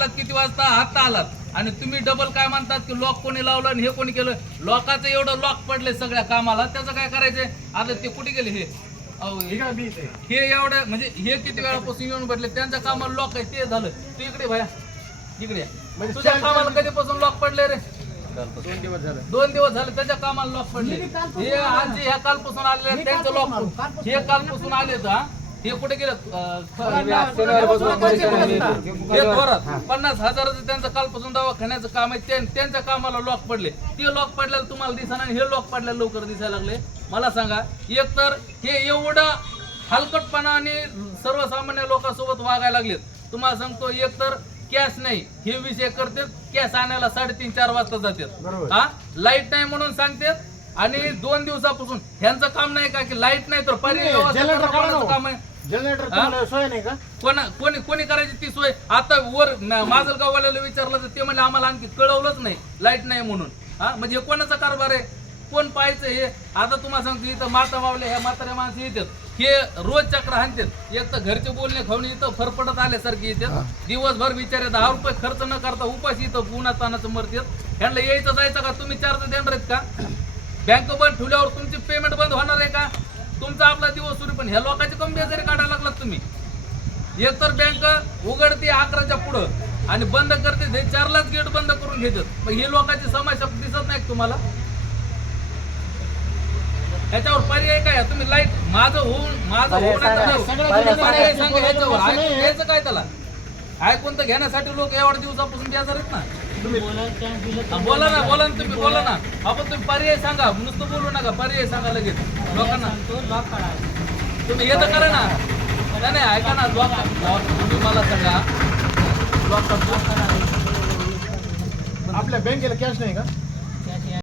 आलात किती वाजता? आता आलात. आणि तुम्ही डबल काय म्हणतात की लॉक कोणी लावलं आणि हे कोणी केलं? लॉकाचं एवढं लॉक पडले सगळ्या कामाला. त्याचं काय करायचंय? आता ते कुठे गेले हे? अहो, हे एवढं म्हणजे हे किती वेळापासून येऊन पडले? त्यांच्या कामाला लॉक आहे. ते झालं. तू इकडे भया इकडे ये. तुझ्या कामाला कधीपासून लॉक पडले रे? दोन दिवस झाले. दोन दिवस झाले त्याच्या कामाला लॉक पडले. हे आज जे ह्या कालपासून आले त्यांचं लॉक हे कालपासून आले हा? हे कुठे गेले? हे. थोरात पन्नास हजाराचं त्यांचं कालपासून दवाखान्याचं काम आहे. त्यां- त्यांच्या कामाला लॉक पडले. ते लॉक पडलेलं तुम्हाला दिसणार आणि हे लॉक पडलेलं लवकर दिसायला लागले. मला सांगा एक तर हे एवढं हलकटपणा आणि सर्वसामान्य लोकांसोबत वागायला लागलेत. तुम्हाला सांगतो एक तर कॅश नाही. हे विषय करते कॅश आणायला साडेतीन चार वाजता जातात. हा? लाइट नाही म्हणून सांगतात. आणि दोन दिवसापासून ह्यांचं काम नाही का की लाइट नाही तर पर्यायी. कोणाचं काम आहे. जनरेटर? तुम्हाला सोय नाही का? कोणा कोणी कोणी करायची ती सोय? आता वर माजलगाववाल्याला विचारलं तर ते म्हणजे आम्हाला आणखी कळवलंच नाही. लाइट नाही म्हणून. हा? म्हणजे हे कोणाचा कारभार आहे? कोण पाहायचं हे? आता तुम्हाला सांगतो इथं माता मावले ह्या म्हाताऱ्या माणसं येतात हे रोज चक्र हाणतात. एक तर घरचे बोलणे खाऊन इथं फरफडत आल्यासारखे येतात दिवसभर बिचारे दहा रुपये खर्च न करता उपाशी इथं पुन्हा तानाचं मरतात. ह्यांना यायचं जायचं का? तुम्ही चार्ज देणार आहेत का? बँक बंद ठेवल्यावर तुमची पेमेंट तुमचा आपला दिवस सुरू पण ह्या लोकांची कमी बेजारी काढायला लागलात तुम्ही. एक तर बँक उघडते अकराच्या पुढं आणि बंद करते ते चारलाच गेट बंद करून घेतात. मग हे लोकांची समस्या दिसत नाही तुम्हाला? ह्याच्यावर पर्याय काय? तुम्ही लाइट माझं होऊन माझं होऊन काय त्याला? ऐकून तर घेण्यासाठी लोक एवढ्या दिवसापासून बेजार आहेत ना? हा, बोला ना बोला ना तुम्ही बोला ना. आपण तुम्ही पर्याय सांगा. नुसतं बोलू नका पर्याय सांगा लगेच. लोकांना. तुम्ही हे तर करा ना. नाही नाही ऐका ना लॉक तुम्ही मला सांगा. लॉक आपल्या बँकेला कॅश नाही का?